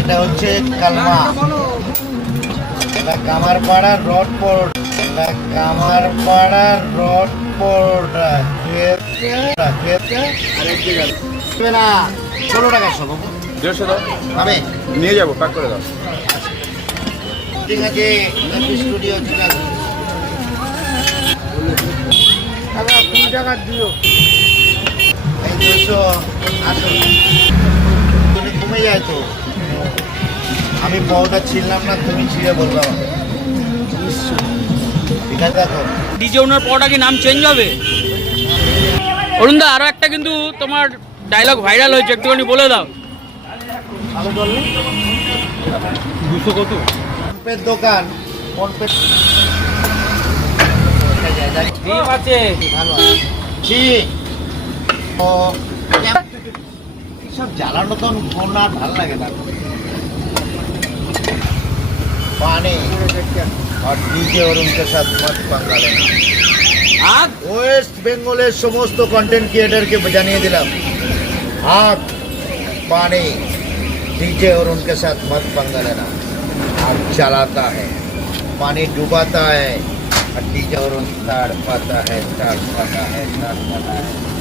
এটা হচ্ছে কালমা, এটা কামারপাড়ার রড পোর্ট, এটা কামারপাড়ার রড পোর্ট। না 16 টাকা সব 150 দাও, আমি নিয়ে যাবো, প্যাক করে দাও। ঠিক আছে, স্টুডিও ঠিক আছে। 20 টাকা দিও, এই 200 আসুন, তুমি কমে যায় তো। আমি পাউটা ছিললাম না, তুমি ছিঁড়ে বলবে আমাকে। ঠিক আছে, দেখো ডিজে ওনার পরটা কি নাম চেঞ্জ হবে? অরুণদা আরো একটা কিন্তু তোমার ডায়লগ ভাইরাল হয়েছে, একটুখানি বলে দাও। 200 কত? ফোনপের দোকান, ফোনপে ডিম আছে, ভালো জি। ও সব জ্বালানো তো না, ভালো লাগে না। पानी और डीजे और उनके साथ मत पंगा लेना। ওয়েস্ট বেঙ্গলের সমস্ত কন্টেন্ট ক্রিয়েटरকে জানিয়ে দিলাম, आग पानी डीजे और उनके साथ मत पंगा लेना। आग जलाता है, पानी डुबाता है, और डीजे और उन तड़पाता है, तड़पाता है, तड़पाता है।